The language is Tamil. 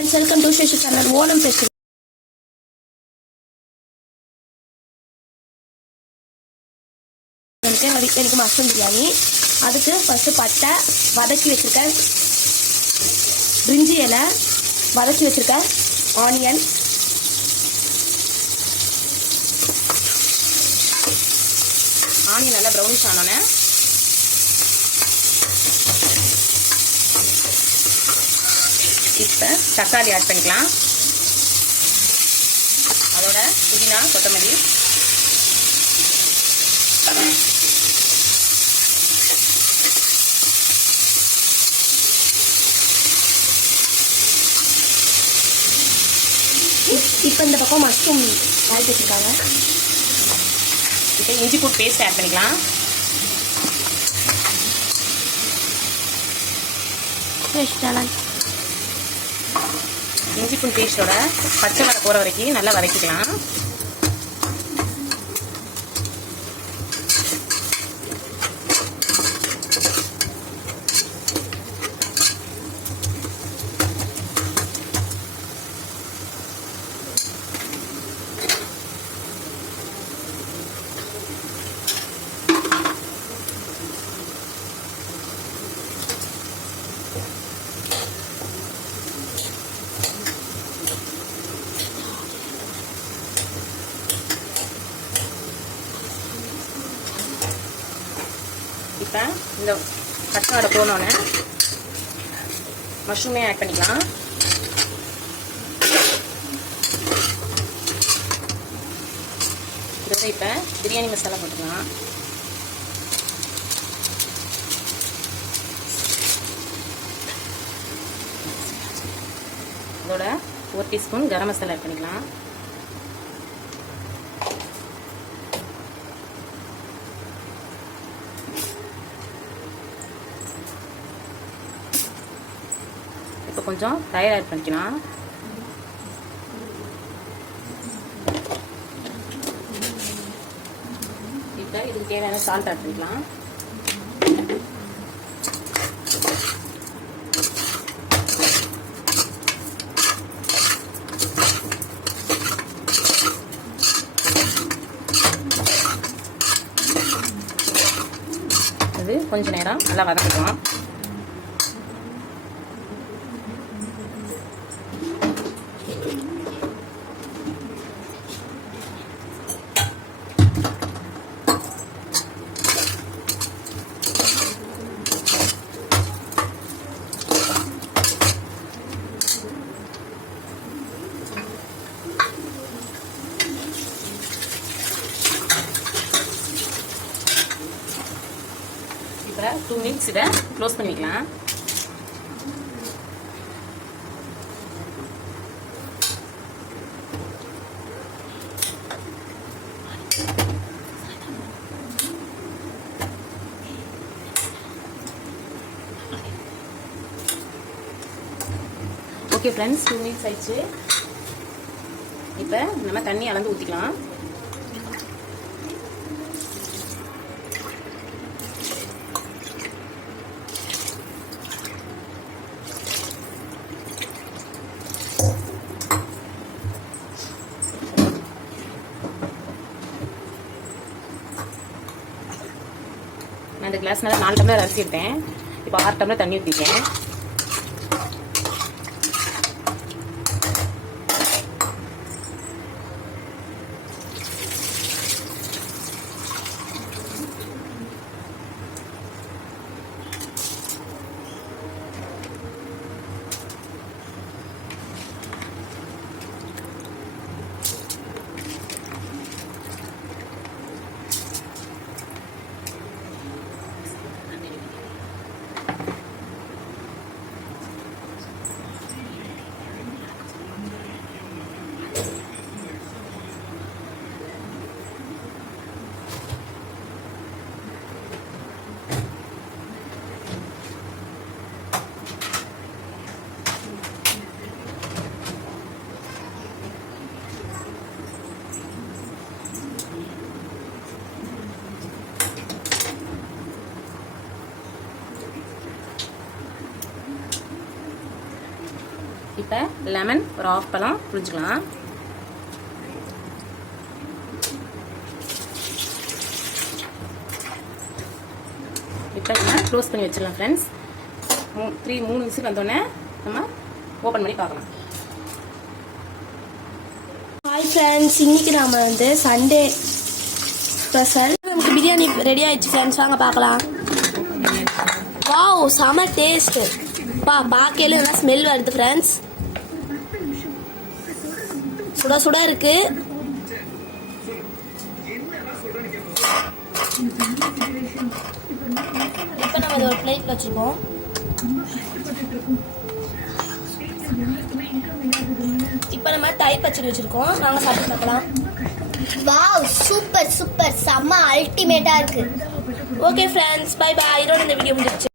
friends, welcome to Sheshi channel. Onam festival. எனக்கு மஷ்ரூம் பிரியாணி. அதுக்கு ஃபர்ஸ்ட் பட்டை வதக்கி வச்சிருக்கேன், பிரிஞ்சி இலை வதக்கி வச்சிருக்கேன், ஆனியன், நல்லா ப்ரௌனிஷ் ஆனோன்னே இப்போ தக்காளி ஆட் பண்ணிக்கலாம். அதோட புதினா கொத்தமல்லி, இப்போ இந்த பக்கம் மஷ்ரூம் வதக்கி வச்சிருக்காங்க. இப்போ இஞ்சி பூண்டு பேஸ்ட் ஆட் பண்ணிக்கலாம். இஞ்சி பூண்டு பேஸ்டோட பச்சை வடை போகிற வரைக்கும் நல்லா வதக்கிக்கலாம். இப்போ இந்த பச்சை வடை போனோன்னே மஷ்ரூமே ஆட் பண்ணிக்கலாம். இதோட இப்போ பிரியாணி மசாலா போட்டுக்கலாம். இதோட 1 டீஸ்பூன் கரம் மசாலா ஆட் பண்ணிக்கலாம். இப்போ கொஞ்சம் தயிர் ஆட் பண்ணிக்கலாம். இப்போ இதுக்கு தேவையான சால்ட் ஆட் பண்ணிக்கலாம். இது கொஞ்ச நேரம் நல்லா வதக்கணும். இப்போ 2 மினிட்ஸ் இதை க்ளோஸ் பண்ணிக்கலாம். ஓகே ஃப்ரெண்ட்ஸ், 2 மினிட்ஸ் ஆயிடுச்சு. இப்போ நம்ம தண்ணி அளந்து ஊற்றிக்கலாம். நான் இந்த கிளாஸ்னால 4 டம்ளர் அரிசி எடுத்தேன். இப்போ 6 டம்ளர் தண்ணி ஊற்றிட்டேன். இப்போ லெமன் ஒரு ஆஃப் பழம் புரிஞ்சுக்கலாம். இப்போ நம்ம க்ளோஸ் பண்ணி வச்சிடலாம் ஃப்ரெண்ட்ஸ். 3 விசில் வந்தோடனே நம்ம ஓப்பன் பண்ணி பார்க்கலாம். ஹாய் ஃப்ரெண்ட்ஸ், இன்னைக்கு நாம வந்து சண்டே ஸ்பெஷல் நமக்கு பிரியாணி ரெடி ஆயிடுச்சு ஃப்ரெண்ட்ஸ், வாங்க பார்க்கலாம். வாவ், செம டேஸ்ட் பார்க்கல நல்லா ஸ்மெல் வருது ஃப்ரெண்ட்ஸ். சுட சுட இருக்கு. இப்போ நம்ம இதை ஒரு பிளேட் வச்சிருக்கோம். இப்போ நம்ம தயிர் பச்சடி வச்சிருக்கோம், நாங்க சாப்பிட்டு பார்க்கலாம். வாவ், சூப்பர் சூப்பர், செம்ம அல்டிமேட்டா இருக்கு. Okay friends, bye bye. இதோட இந்த வீடியோ முடிஞ்சிருச்சு.